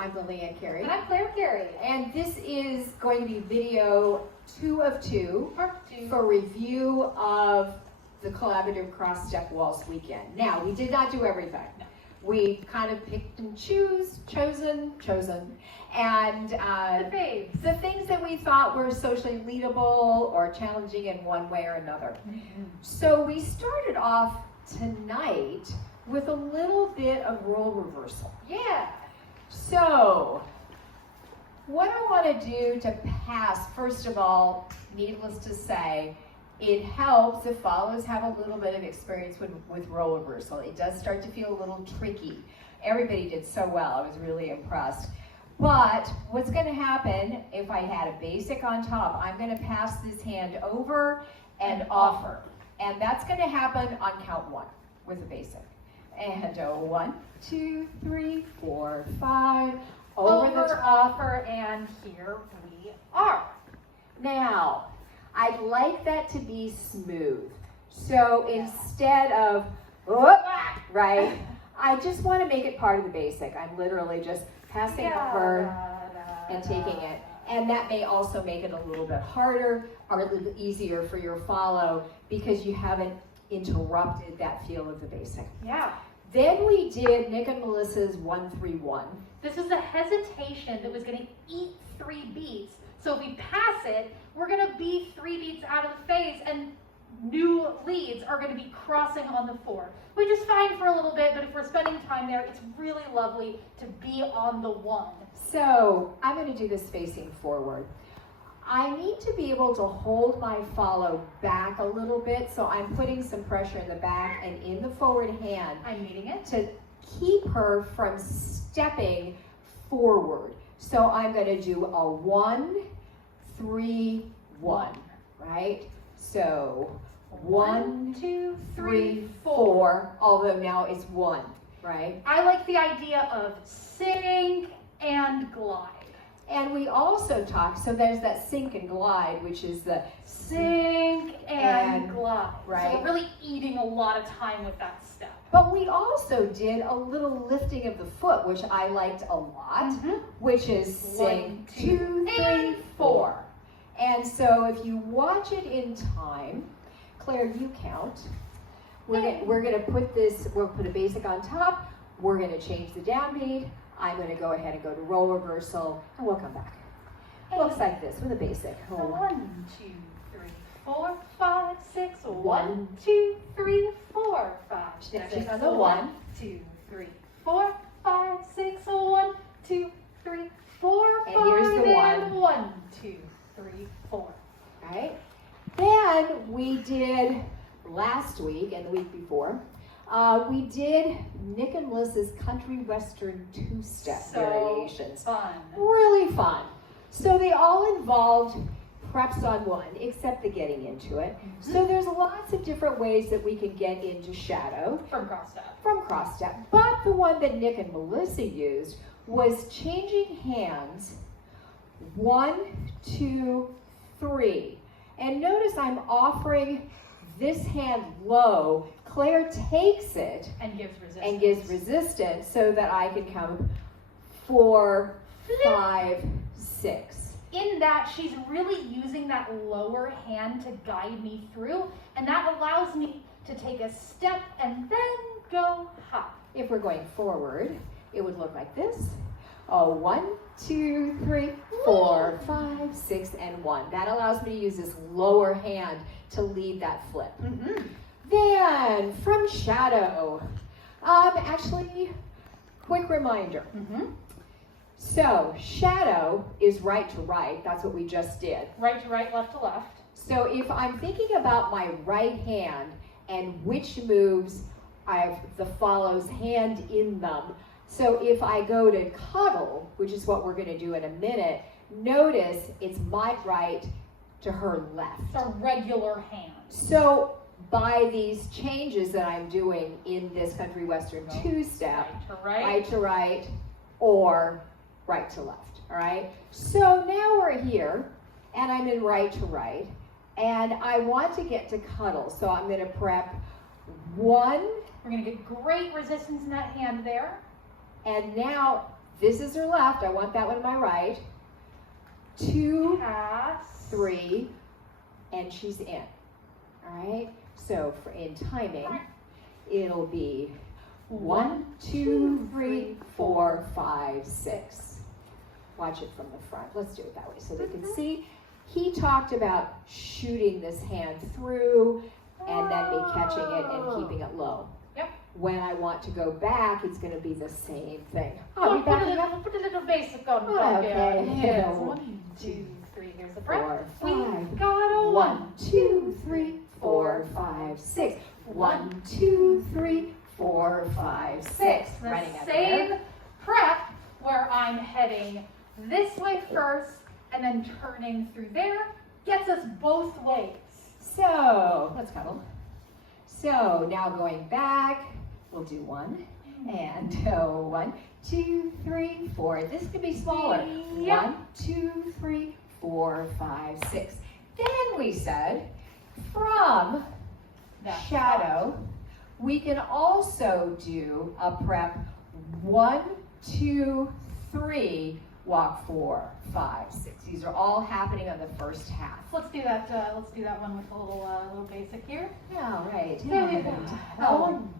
I'm Lilli and Carey. And I'm Carey. And this is going to be video 2 of 2 Part 2. for review of the Collaborative Cross-step Waltz Weekend. Now, we did not do everything. No. We kind of picked and chosen, and the things that we thought were socially leadable or challenging in one way or another. Mm-hmm. So we started off tonight with a little bit of role reversal. Yeah. So, what I want to do to pass, first of all, needless to say, it helps if follows have a little bit of experience with role reversal. It does start to feel a little tricky. Everybody did so well. I was really impressed. But what's going to happen if I had a basic on top, I'm going to pass this hand over and offer. And that's going to happen on count 1 with a basic. And 1, 2, 3, 4, 5, over the top. Offer, and here we are. Now, I'd like that to be smooth. So instead of, right, I just want to make it part of the basic. I'm literally just passing over and taking it. And that may also make it a little bit harder or a little bit easier for your follow because you haven't interrupted that feel of the basic. Yeah. Then we did Nick and Melissa's 1-3-1. This is a hesitation that was going to eat 3 beats. So if we pass it, we're going to be 3 beats out of the phase, and new leads are going to be crossing on the 4. Which is fine for a little bit, but if we're spending time there, it's really lovely to be on the 1. So I'm going to do this facing forward. I need to be able to hold my follow back a little bit, so I'm putting some pressure in the back and in the forward hand. I'm meeting it. To keep her from stepping forward. So I'm going to do a 1, 3, 1, right? So 1, 2, 3, 4, although now it's 1, right? I like the idea of sink and glide. And we also talked, so there's that sink and glide, which is the sink and glide. Right. So we're really eating a lot of time with that step. But we also did a little lifting of the foot, which I liked a lot, which is sink, 2, 3, 4. And so if you watch it in time, Claire, you count. We're going to put this, we'll put a basic on top. We're going to change the downbeat. I'm going to go ahead and go to roll reversal, and we'll come back. It looks like this with a basic. 1, 2, 3, 4, 5, 6. 1, 2, 3, 4, 5, 6. She's on the 1, 2, 3, 4, 5, 6. 1, 2, 3, 4, 5. And here's the 1. And 1, 2, 3, 4. All right. Then we did last week and the week before. We did Nick and Melissa's country western 2-step variations. Fun. Really fun. So they all involved preps on 1, except the getting into it. So there's lots of different ways that we can get into shadow. From cross-step. From cross-step. But the one that Nick and Melissa used was changing hands 1, 2, 3. And notice I'm offering this hand low. Claire takes it and gives resistance so that I can count 4, 5, 6. In that, she's really using that lower hand to guide me through, and that allows me to take a step and then go hop. If we're going forward, it would look like this. 1, 2, 3, 4, 5, 6, and 1. That allows me to use this lower hand to lead that flip. Then, from shadow, actually, quick reminder. So, shadow is right to right. That's what we just did. Right to right, left to left. So, if I'm thinking about my right hand and which moves I have the follows hand in them. So, if I go to cuddle, which is what we're going to do in a minute, notice it's my right to her left. It's a regular hand. So, by these changes that I'm doing in this country western 2-step, right to right, or right to left, all right? So now we're here, and I'm in right to right, and I want to get to cuddle, so I'm going to prep 1. We're going to get great resistance in that hand there. And now This is her left. I want that one to my right. 2, Pass. 3, and she's in. All right? So for in timing, it'll be 1, 2, 3, 4, 5, 6. Watch it from the front. Let's do it that way so they can see. He talked about shooting this hand through and then me catching it and keeping it low. Yep. When I want to go back, it's going to be the same thing. Oh, we backing up? put a little basic on Oh, back okay. there. Yes. Yeah. 1, 2, 3. Here's the 4, breath. 5. We've got a 1, 2, 3, 4, 5, 6. 1, 2, 3, 4, 5, 6. The Running up same there. prep where I'm heading this way first and then turning through there gets us both ways. So let's cuddle. So now going back, we'll do 1 and 1, 2, 3, 4. This could be smaller. Yep. 1, 2, 3, 4, 5, 6. Then we said from That's shadow, we can also do a prep 1, 2, 3, walk 4, 5, 6. These are all happening on the first half. Let's do that. Let's do that one with a little basic here. All right. There we go. 1,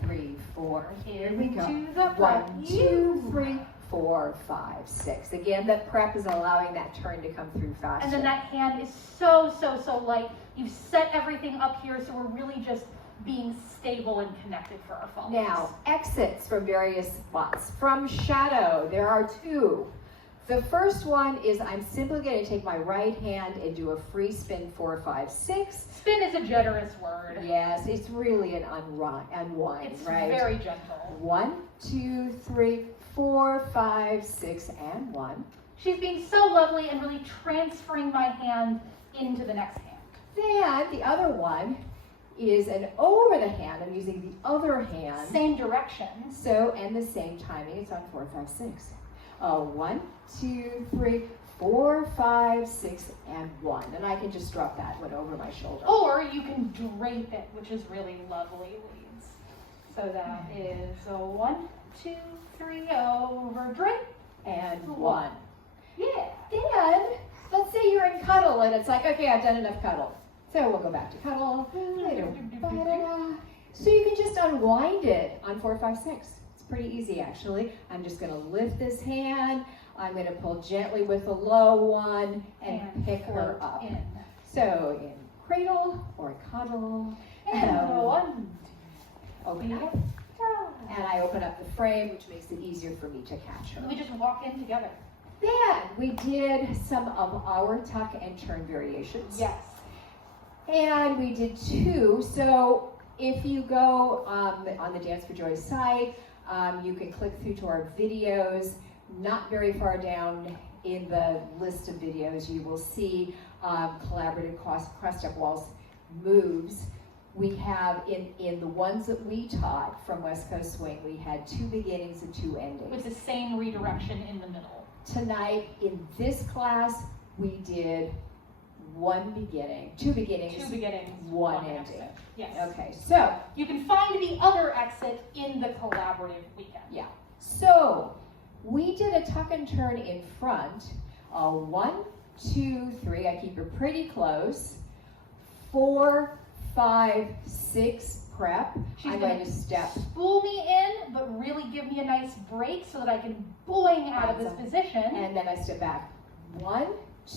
2, 3, 4. Here we go. Into the 1, 2, 3, 4, 5, 6. Again, the prep is allowing that turn to come through faster. And then that hand is so light. You've set everything up here, so we're really just being stable and connected for our follows. Now, exits from various spots. From shadow, there are 2. The first one is I'm simply going to take my right hand and do a free spin 4, 5, 6. Spin is a generous word. Yes, it's really an unwind, It's right? very gentle. 1, 2, 3, 4, 5, 6, and 1. She's being so lovely and really transferring my hand into the next hand. Then the other one is an over the hand. I'm using the other hand. Same direction. So, and the same timing. It's on 4, 5, 6. 1, 2, 3, 4, 5, 6, and 1. And I can just drop that one over my shoulder. Or you can drape it, which is really lovely, leads. So that is a 1, 2, 3, over drape. And 1. Yeah. Then, let's say you're in cuddle and it's like, okay, I've done enough cuddle. So we'll go back to cuddle. So you can just unwind it on 4, 5, 6. It's pretty easy actually. I'm just going to lift this hand. I'm going to pull gently with the low one and pick her up. In. So in cradle or cuddle. And 1. Open up. And I open up the frame, which makes it easier for me to catch her. We just walk in together. Then we did some of our tuck and turn variations. Yes. And we did 2. So if you go on the Dance for Joy site, you can click through to our videos. Not very far down in the list of videos, you will see collaborative cross-step waltz moves. We have in the ones that we taught from West Coast Swing, we had 2 beginnings and 2 endings. With the same redirection in the middle. Tonight in this class, we did 1 beginning, 2 beginnings, 2 beginnings, 1 exit. ending. Yes. Okay, so You can find the other exit in the collaborative weekend. yeah. So we did a tuck and turn in front. 1, 2, 3. I keep her pretty close. 4, 5, 6. Prep. She's I'm gonna going to step. Spool me in, but really give me a nice break so that I can boing out of this position. And then I step back. 1,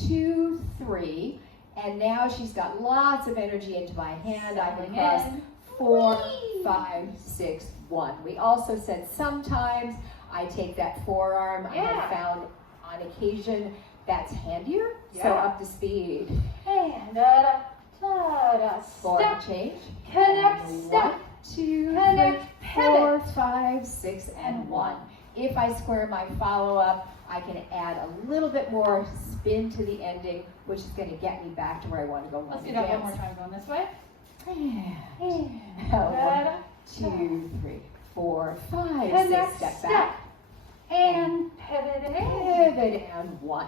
2, 3. And now she's got lots of energy into my hand. I can press 4, 5, 6, 1. We also said sometimes I take that forearm. I have found on occasion that's handier. So up to speed. And da-da, Forward step, change. connect, And step, 1, 2, connect, 3, pivot. 4, 5, 6, and 1. If I square my follow-up, I can add a little bit more spin to the ending, which is going to get me back to where I want to go. Let's do that one more time, going this way. And 1, 2, 3, 4, 5, 6, step back. And pivot in. Pivot and 1.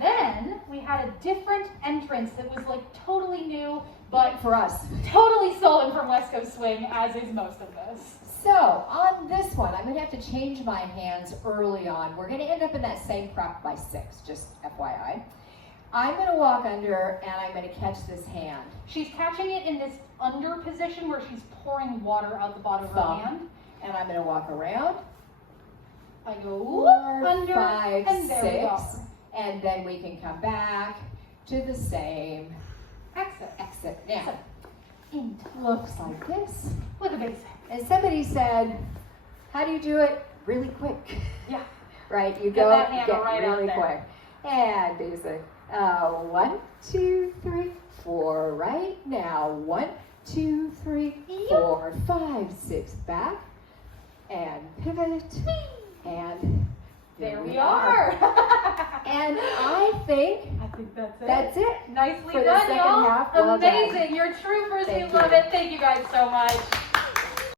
Then we had a different entrance that was like totally new, but for us. totally stolen from West Coast Swing, as is most of this. So on this one, I'm gonna have to change my hands early on. We're gonna end up in that same prop by 6, just FYI. I'm gonna walk under and I'm gonna catch this hand. She's catching it in this under position where she's pouring water out the bottom of her Thumb. hand. And I'm gonna walk around. I go 4, under, 5, and there we are. 6. And then we can come back to the same Exit. Now, it looks like this. With a basic. And somebody said, how do you do it? Really quick. Yeah. Right? You Get go that hand get right out really there. quick. And basic. 1, 2, 3, 4. Right now. 1, 2, 3, 4, 5, 6. Back. And pivot. And There we are. And I think that's it. it. Nicely For the done, second y'all. half, well done. Amazing. You're troopers. Thank We love you. it. Thank you guys so much.